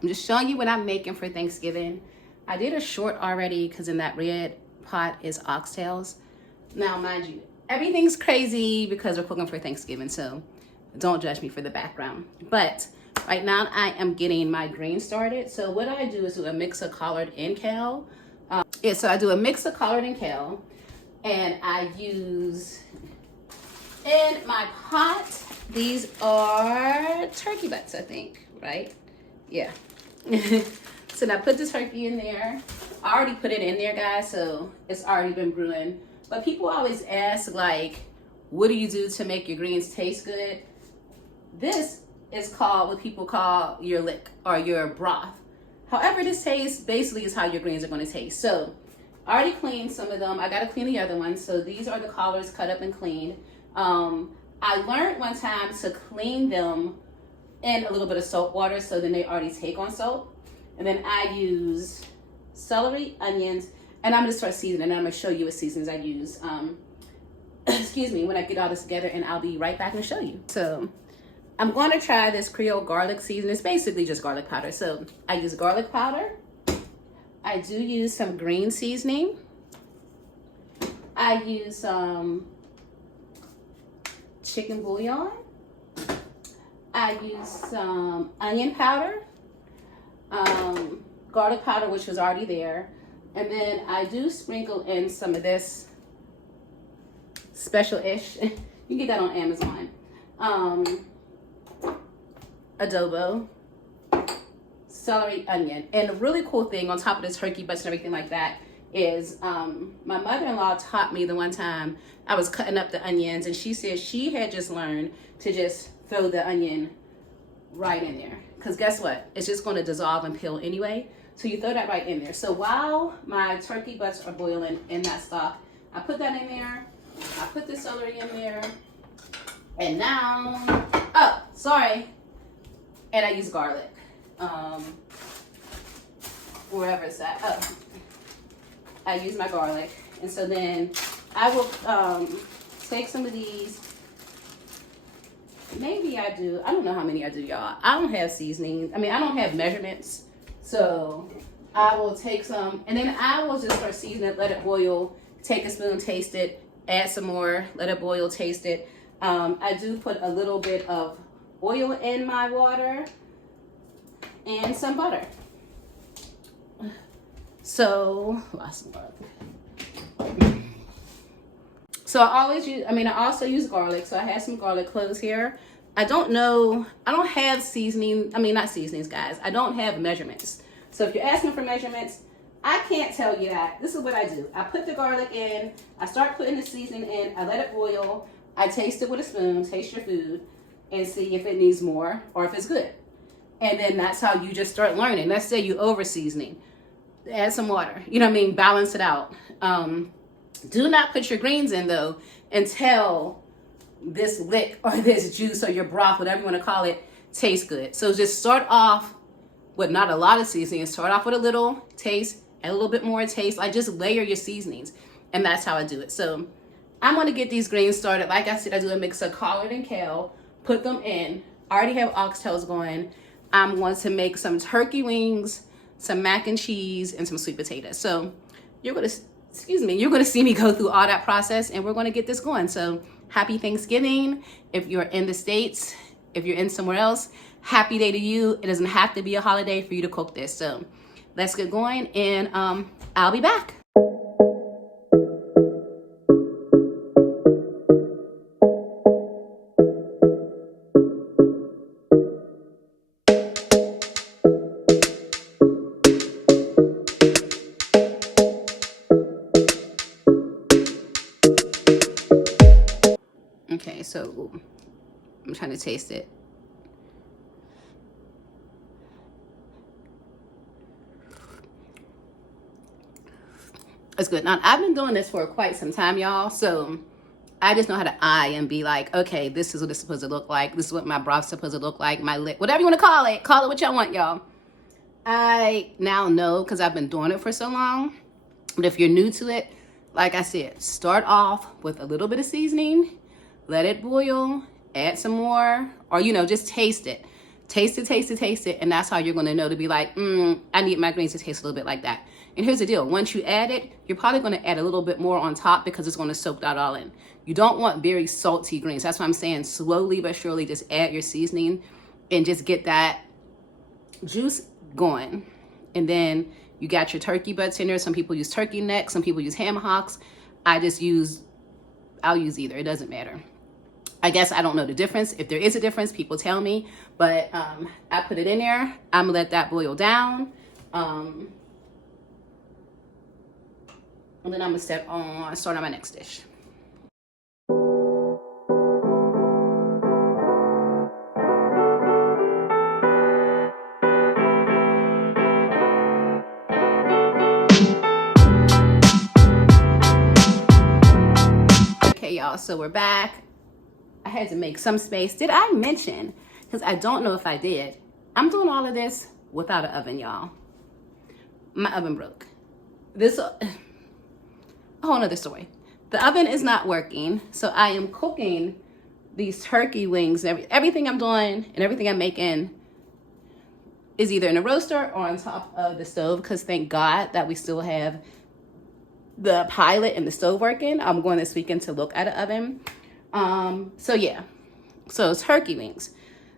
I'm just showing you what I'm making for Thanksgiving. I did a short already because in that red pot is oxtails. Now, mind you, everything's crazy because we're cooking for Thanksgiving, so don't judge me for the background. But right now I am getting my greens started. So what I do is do a mix of collard and kale. So I do a mix of collard and kale, and I use in my pot, these are turkey butts, I think, right? Yeah. So now put the turkey in there. I already put it in there, guys, so it's already been brewing. But people always ask, like, what do you do to make your greens taste good? This is called what people call your lick or your broth. However this tastes basically is how your greens are going to taste. So I already cleaned some of them. I got to clean the other ones. So these are the collards cut up and cleaned. I learned one time to clean them in a little bit of salt water, so then they already take on salt. And then I use celery, onions, and I'm going to start seasoning, and I'm going to show you what seasonings I use. Excuse me, when I get all this together, and I'll be right back and show you. So I'm going to try this Creole garlic seasoning. It's basically just garlic powder. So I use garlic powder. I do use some green seasoning. I use some chicken bouillon. I use some onion powder, garlic powder, which was already there. And then I do sprinkle in some of this special-ish. You can get that on Amazon. Adobo, celery, onion. And the really cool thing on top of the turkey butts and everything like that is my mother-in-law taught me the one time I was cutting up the onions, and she said she had just learned to just throw the onion right in there, because guess what, it's just going to dissolve and peel anyway, so you throw that right in there. So while my turkey butts are boiling in that stock, I put that in there, I put the celery in there, and now, oh sorry, and I use garlic, wherever it's at. Oh, I use my garlic. And so then I will take some of these. Maybe I don't know how many I do, y'all. I don't have seasoning. I mean, I don't have measurements. So I will take some, and then I will just start seasoning it, let it boil, take a spoon, taste it, add some more, let it boil, taste it. I do put a little bit of oil in my water and some butter. So, lots of garlic. So I also use garlic. So I have some garlic cloves here. I don't have seasoning. Not seasonings, guys. I don't have measurements. So if you're asking for measurements, I can't tell you that. This is what I do. I put the garlic in. I start putting the seasoning in. I let it boil. I taste it with a spoon, taste your food, and see if it needs more or if it's good. And then that's how you just start learning. Let's say you over seasoning. Add some water. Balance it out. Do not put your greens in, though, until this lick or this juice or your broth, whatever you want to call it, tastes good. So just start off with not a lot of seasoning. Start off with a little taste, add a little bit more taste. Like, just layer your seasonings. And that's how I do it. So I'm going to get these greens started. Like I said, I do a mix of collard and kale. Put them in. I already have oxtails going. I'm going to make some turkey wings, some mac and cheese, and some sweet potatoes. So you're going to see me go through all that process, and we're going to get this going. So happy Thanksgiving. If you're in the States, if you're in somewhere else, happy day to you. It doesn't have to be a holiday for you to cook this. So let's get going, and I'll be back. Okay, so I'm trying to taste it. It's good. Now, I've been doing this for quite some time, y'all, so I just know how to eye and be like, okay, this is what it's supposed to look like. This is what my broth's supposed to look like. My lick, whatever you want to call it what y'all want, y'all. I now know because I've been doing it for so long. But if you're new to it, like I said, start off with a little bit of seasoning, let it boil, add some more, or just taste it. Taste it, and that's how you're going to know to be like, I need my greens to taste a little bit like that. And here's the deal. Once you add it, you're probably going to add a little bit more on top because it's going to soak that all in. You don't want very salty greens. That's why I'm saying slowly but surely just add your seasoning and just get that juice going. And then you got your turkey butts in there. Some people use turkey necks. Some people use ham hocks. I'll use either. It doesn't matter. I guess I don't know the difference. If there is a difference, people tell me. But I put it in there. I'm going to let that boil down. And then I'm going to start on my next dish. Okay, y'all. So we're back. I had to make some space. Did I mention, because I don't know if I did, I'm doing all of this without an oven, y'all. My oven broke. This, a whole nother story. The oven is not working, so I am cooking these turkey wings. Everything I'm doing and everything I'm making is either in a roaster or on top of the stove, because thank God that we still have the pilot and the stove working. I'm going this weekend to look at an oven. So yeah, so turkey wings.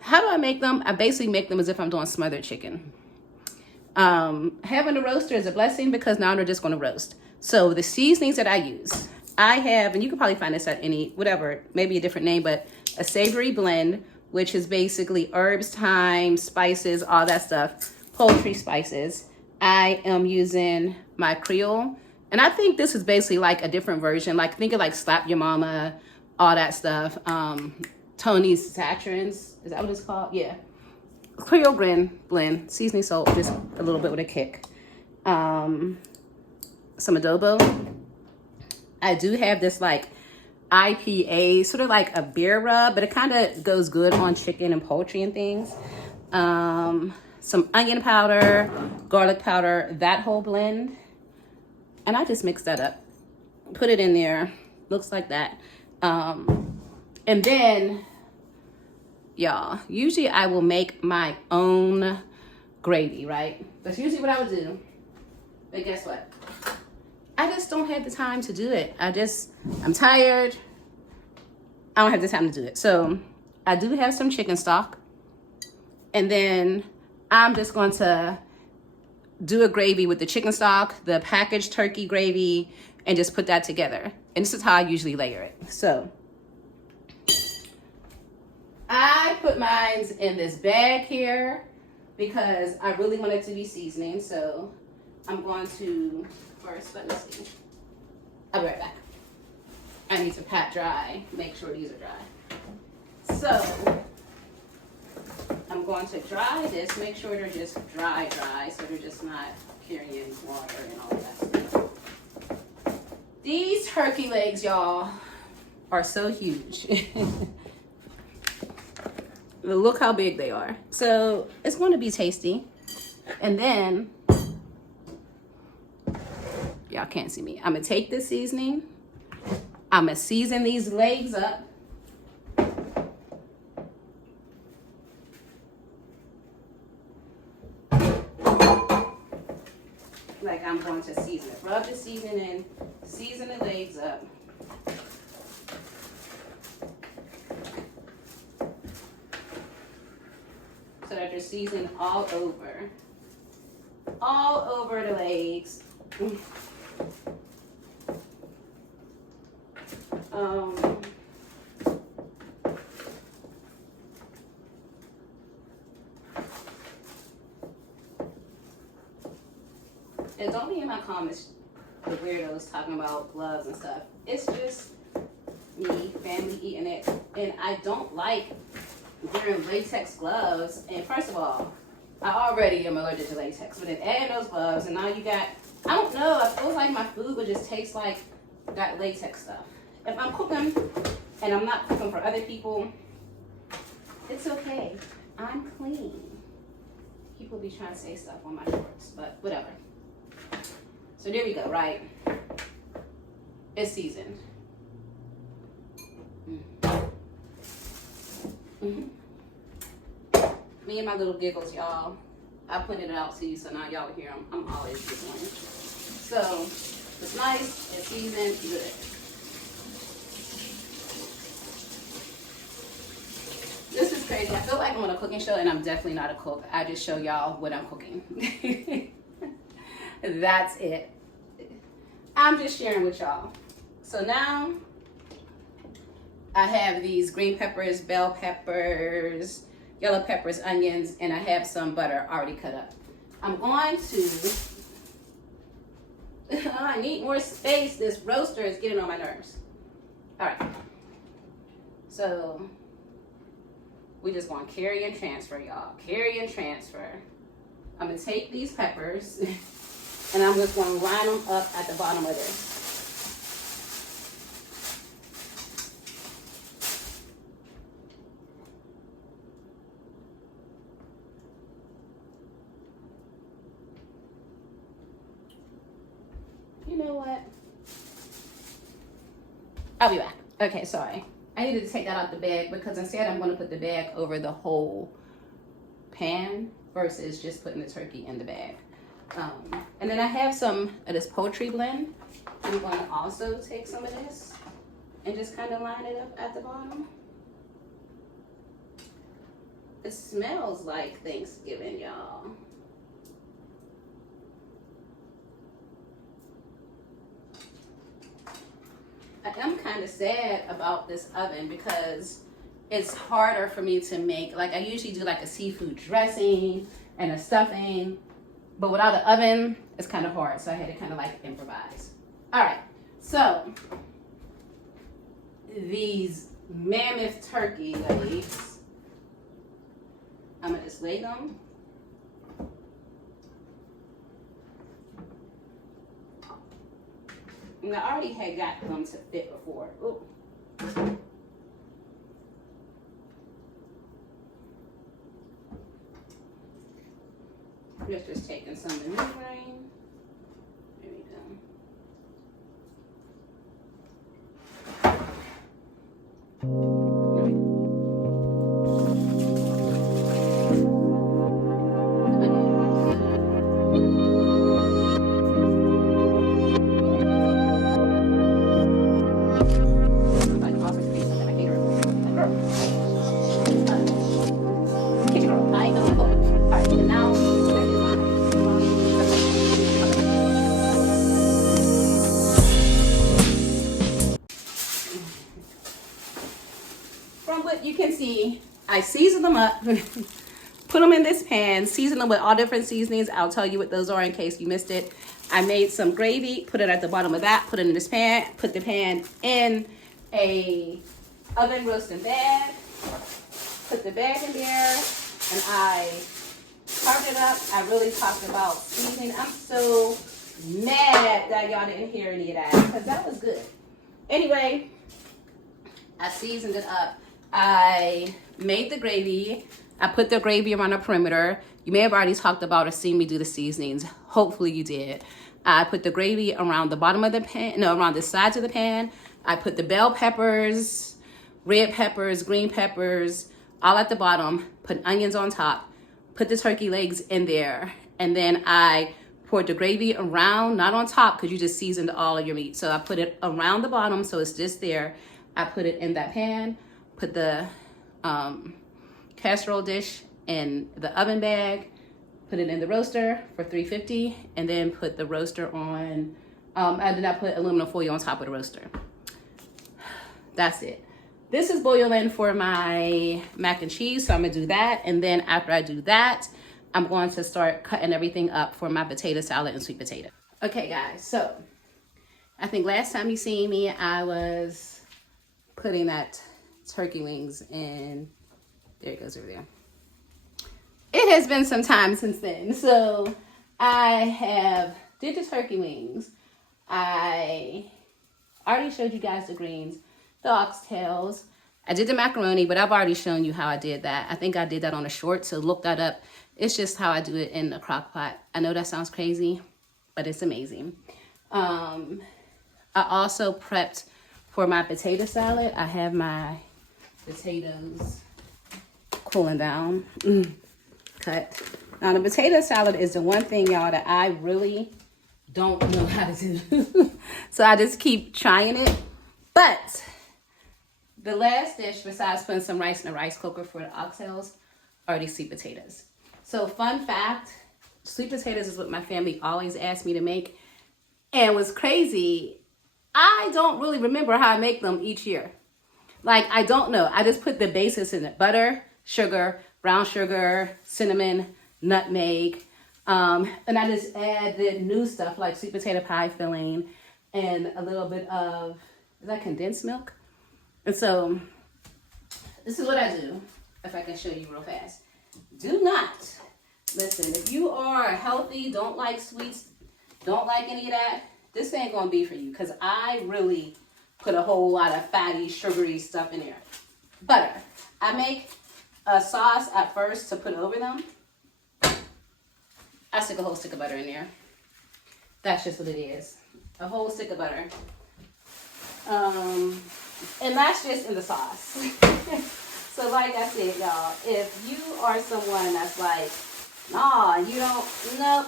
How do I make them? I basically make them as if I'm doing smothered chicken. Having a roaster is a blessing because now they're just going to roast. So the seasonings that I use, I have, and you can probably find this at any, whatever, maybe a different name, but a savory blend, which is basically herbs, thyme, spices, all that stuff, poultry spices. I am using my Creole, and I think this is basically like a different version. Like think of like Slap Your Mama, all that stuff. Tony's Saturins, is that what it's called? Yeah. Creole blend, seasoning salt, just a little bit with a kick. Some adobo. I do have this like IPA, sort of like a beer rub, but it kind of goes good on chicken and poultry and things. Some onion powder, garlic powder, that whole blend. And I just mix that up, put it in there, looks like that. And then, y'all, usually I will make my own gravy, right? That's usually what I would do. But guess what? I just don't have the time to do it. I'm tired. I don't have the time to do it. So I do have some chicken stock. And then I'm just going to do a gravy with the chicken stock, the packaged turkey gravy, and just put that together. And this is how I usually layer it. So I put mine in this bag here because I really want it to be seasoning. So I'm going to first, let me see. I'll be right back. I need to pat dry, make sure these are dry. So I'm going to dry this, make sure they're just dry, so they're just not carrying water and all that stuff. These turkey legs, y'all, are so huge. Look how big they are. So it's going to be tasty. And then, y'all can't see me. I'm going to take this seasoning. I'm going to season these legs up. Like I'm going to season it. Rub the seasoning in, season the legs up. So that they're seasoned all over the legs. And don't be in my comments, the weirdos talking about gloves and stuff. It's just me, family eating it. And I don't like wearing latex gloves. And first of all, I already am allergic to latex. But then add those gloves and now you got, I don't know, I feel like my food would just taste like that latex stuff. If I'm cooking and I'm not cooking for other people, it's okay. I'm clean. People be trying to say stuff on my shorts, but whatever. So there we go, right? It's seasoned. Me me and my little giggles, y'all. I pointed it out to you, so now y'all hear them. I'm always giggling. So it's nice, it's seasoned, good. This is crazy. I feel like I'm on a cooking show, and I'm definitely not a cook. I just show y'all what I'm cooking. That's it. I'm just sharing with y'all. So now I have these green peppers, bell peppers, yellow peppers, onions, and I have some butter already cut up. I'm going to, I need more space. This roaster is getting on my nerves. All right. So we just want to carry and transfer, y'all. Carry and transfer. I'm going to take these peppers and I'm just going to line them up at the bottom of this. You know what? I'll be back. Okay, sorry. I needed to take that out the bag because instead I'm going to put the bag over the whole pan versus just putting the turkey in the bag. And then I have some of this poultry blend. I'm going to also take some of this and just kind of line it up at the bottom. It smells like Thanksgiving, y'all. I am kind of sad about this oven because it's harder for me to make. Like I usually do like a seafood dressing and a stuffing, but without the oven, it's kind of hard. So I had to kind of like improvise. All right, so these mammoth turkey legs, I'm gonna just lay them. And I already had got them to fit before. Ooh. Just taking some of the membrane. There we go. You can see I season them up, put them in this pan, season them with all different seasonings. I'll tell you what those are in case you missed it. I made some gravy, put it at the bottom of that, put it in this pan, put the pan in a oven roasting bag, put the bag in there, and I carved it up. I really talked about seasoning. I'm so mad that y'all didn't hear any of that because that was good. Anyway, I seasoned it up. I made the gravy. I put the gravy around the perimeter. You may have already talked about or seen me do the seasonings. Hopefully you did. I put the gravy around the bottom of the pan, no, around the sides of the pan. I put the bell peppers, red peppers, green peppers, all at the bottom, put onions on top, put the turkey legs in there, and then I poured the gravy around, not on top because you just seasoned all of your meat. So I put it around the bottom so it's just there. I put it in that pan. Put the casserole dish in the oven bag, put it in the roaster for 350, and then put the roaster on, and then I put aluminum foil on top of the roaster. That's it. This is boiling for my mac and cheese, so I'm gonna do that, and then after I do that, I'm going to start cutting everything up for my potato salad and sweet potato. Okay guys, so I think last time you seen me, I was putting that turkey wings in. There it goes over there. It has been some time since then. So I did the turkey wings. I already showed you guys the greens, the oxtails. I did the macaroni, but I've already shown you how I did that. I think I did that on a short, so look that up. It's just how I do it in a crock pot. I know that sounds crazy, but it's amazing. I also prepped for my potato salad. I have my potatoes cooling down. cut. Now the potato salad is the one thing, y'all, that I really don't know how to do. So I just keep trying it. But the last dish, besides putting some rice in a rice cooker for the oxtails, are these sweet potatoes. So fun fact, sweet potatoes is what my family always asked me to make. And what's crazy, I don't really remember how I make them each year. Like, I don't know. I just put the basis in it. Butter, sugar, brown sugar, cinnamon, nutmeg. And I just added new stuff like sweet potato pie filling and a little bit of, is that condensed milk? And so this is what I do, if I can show you real fast. Do not, listen, if you are healthy, don't like sweets, don't like any of that, this ain't gonna be for you, because I really put a whole lot of fatty, sugary stuff in there. Butter. I make a sauce at first to put over them. I stick a whole stick of butter in there. That's just what it is. A whole stick of butter. And that's just in the sauce. So like I said, y'all, if you are someone that's like, nah, you don't, nope,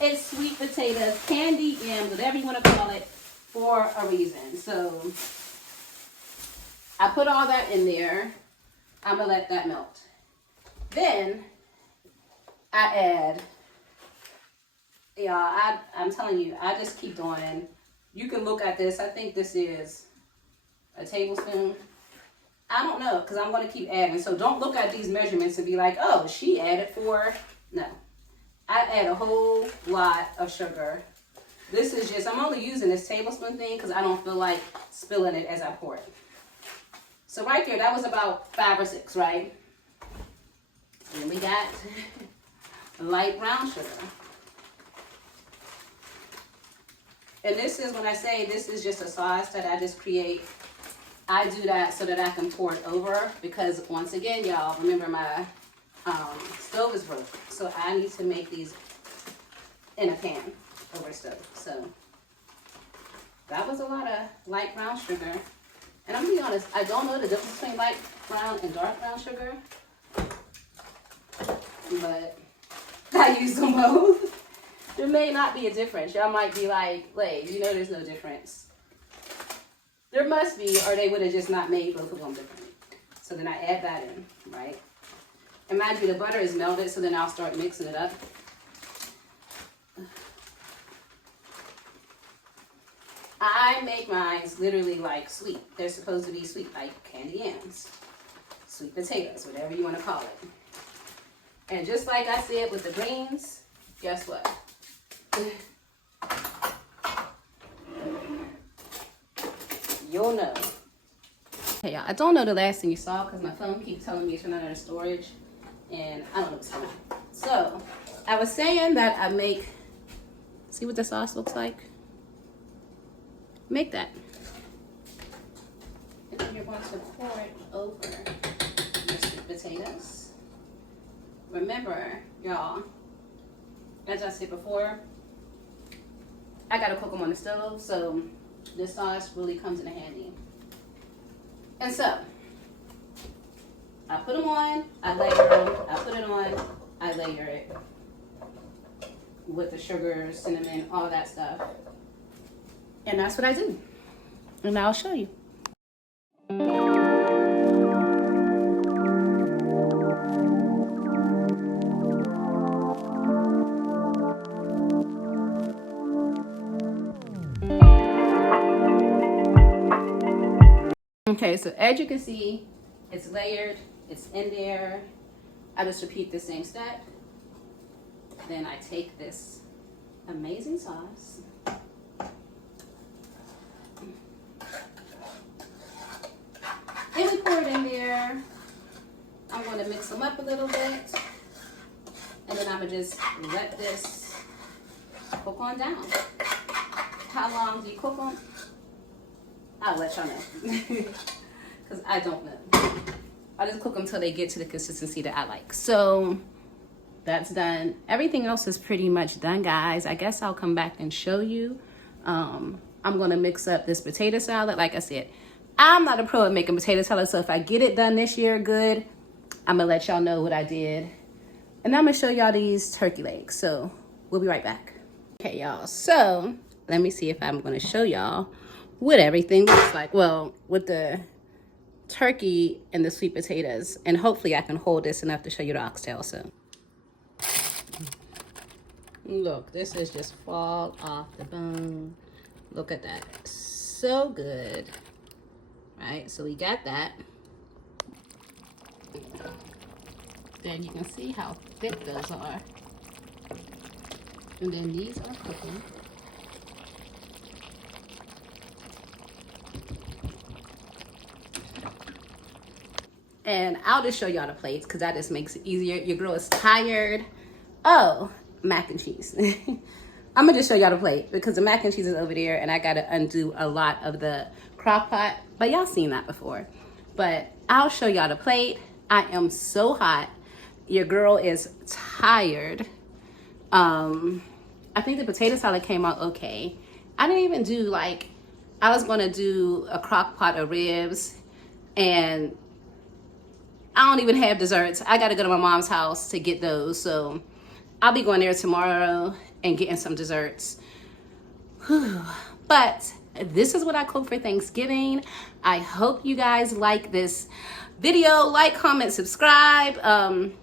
it's sweet potatoes, candy yams, whatever you want to call it, for a reason. So I put all that in there. I'm going to let that melt. Then I add, y'all, I'm telling you, I just keep doing. You can look at this. I think this is a tablespoon. I don't know, because I'm going to keep adding. So don't look at these measurements and be like, oh, she added 4. No. I add a whole lot of sugar. This is just, I'm only using this tablespoon thing because I don't feel like spilling it as I pour it. So right there, that was about 5 or 6, right? Then we got light brown sugar. And this is, when I say this is just a sauce that I just create, I do that so that I can pour it over, because once again, y'all, remember my stove is broke. So I need to make these in a pan over the stove. So that was a lot of light brown sugar. And I'm gonna be honest, I don't know the difference between light brown and dark brown sugar, but I use them both. There may not be a difference. Y'all might be like, you know there's no difference. There must be, or they would have just not made both of them different. So then I add that in, right? And mind you, the butter is melted, so then I'll start mixing it up. I make mine literally like sweet. They're supposed to be sweet, like candy yams, sweet potatoes, whatever you want to call it. And just like I said with the greens, guess what? You'll know. Hey y'all, I don't know the last thing you saw because my phone keeps telling me it's running out of storage and I don't know what's going on. So I was saying that I make, see what the sauce looks like? Make that. And then you're going to pour it over your sweet potatoes. Remember, y'all, as I said before, I gotta cook them on the stove, so this sauce really comes in handy. And so, I put them on, I layer them, I put it on, I layer it with the sugar, cinnamon, all that stuff. And that's what I do. And I'll show you. Okay, so as you can see, it's layered, it's in there. I just repeat the same step. Then I take this amazing sauce. And we pour it in there. I'm going to mix them up a little bit. And then I'm going to just let this cook on down. How long do you cook them? I'll let y'all know. Because I don't know. I just cook them until they get to the consistency that I like. So that's done. Everything else is pretty much done, guys. I guess I'll come back and show you. I'm going to mix up this potato salad. Like I said, I'm not a pro at making potato salad. So if I get it done this year, good. I'm going to let y'all know what I did. And I'm gonna show y'all these turkey legs. So we'll be right back. Okay, y'all. So let me see if I'm gonna show y'all what everything looks like. Well, with the turkey and the sweet potatoes. And hopefully I can hold this enough to show you the oxtail. So look, this is just fall off the bone. Look at that. So good. Right, so we got that. Then you can see how thick those are. And then these are cooking. And I'll just show y'all the plates because that just makes it easier. Your girl is tired. Oh, mac and cheese. I'm gonna just show y'all the plate because the mac and cheese is over there and I gotta undo a lot of the crock pot, but y'all seen that before. But I'll show y'all the plate. I am so hot. Your girl is tired. I think the potato salad came out okay. I didn't even do like, I was gonna do a crock pot of ribs and I don't even have desserts. I gotta go to my mom's house to get those. So I'll be going there tomorrow and getting some desserts. Whew. But this is what I cook for Thanksgiving. I hope you guys like this video. Like, comment, subscribe.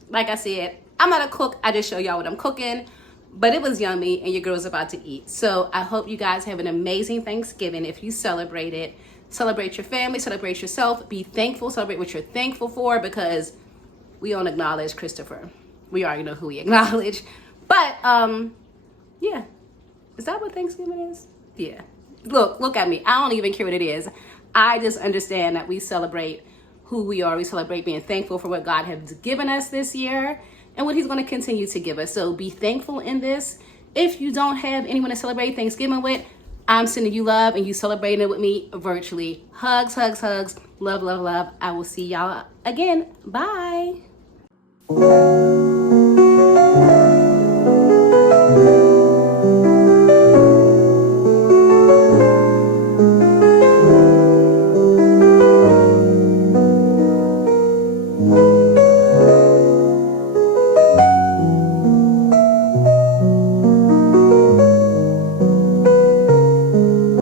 Like I said, I'm not a cook. I just show y'all what I'm cooking. But it was yummy and your girl's about to eat. So I hope you guys have an amazing Thanksgiving if you celebrate it. Celebrate your family, celebrate yourself, be thankful, celebrate what you're thankful for because we don't acknowledge Christopher. We already know who we acknowledge. But, yeah. Is that what Thanksgiving is? Yeah. Look at me. I don't even care what it is. I just understand that we celebrate who we are. We celebrate being thankful for what God has given us this year and what he's going to continue to give us. So be thankful in this. If you don't have anyone to celebrate Thanksgiving with, I'm sending you love and you celebrating it with me virtually. Hugs, hugs, hugs. Love, love, love. I will see y'all again. Bye.